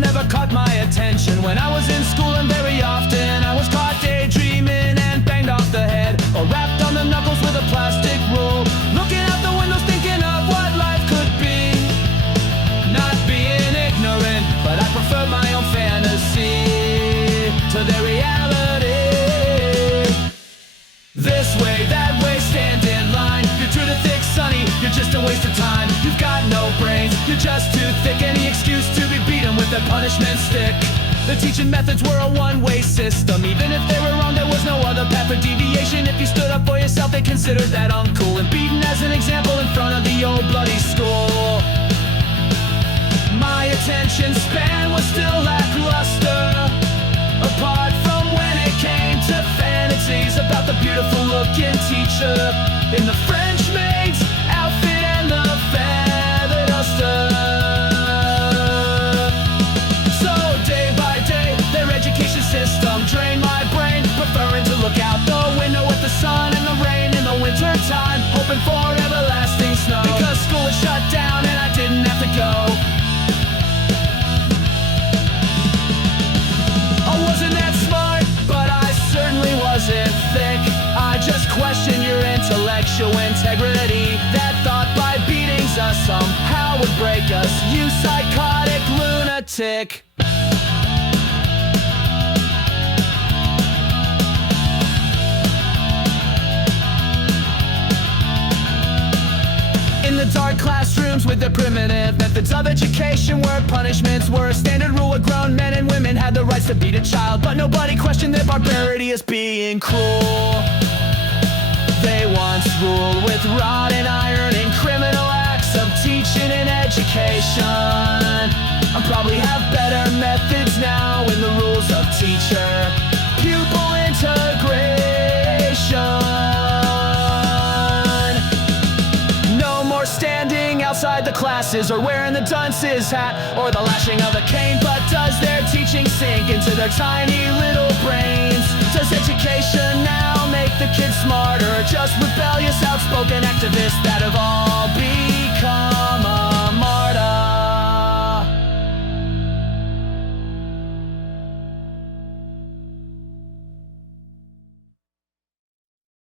never caught my attention. When I was in school, and very often I was caught daydreaming and banged off the head, or rapped on the knuckles with a plastic rule, looking out the windows thinking of what life could be. Not being ignorant, but I prefer my own fantasy to their reality. This way, that way, stand in line. You're too thick, sonny, you're just a waste of time. You've got no brains, you're just too thick. Any excuse to be beaten with a punishment stick. The teaching methods were a one-way system. Even if they were wrong, there was no other path for deviation. If you stood up for yourself, they considered that uncool, and beaten as an example in front of the old bloody school. My attention span was still lackluster, apart from when it came to fantasies about the beautiful-looking teacher in the French maid's outfit and the feather duster. So day by day, their education system drained my brain, preferring to look out the window at the sun and the rain in the winter time, hoping for everlasting snow, because school was shut down and I didn't have to go. I wasn't that smart, but I certainly wasn't thick. I just questioned your intellectual integrity. That thought by beatings us somehow would break us, you psychotic lunatic. In the dark classrooms with their primitive methods of education, where punishments were a standard rule, where grown men and women had the rights to beat a child, but nobody questioned their barbarity as being cruel. They once ruled with rod and iron in criminal acts of teaching and education. I probably have better methods now in the rules of teacher-pupil integration. Standing outside the classes, or wearing the dunce's hat, or the lashing of a cane, but does their teaching sink into their tiny little brains? Does education now make the kids smarter, or just rebellious, outspoken activists that have all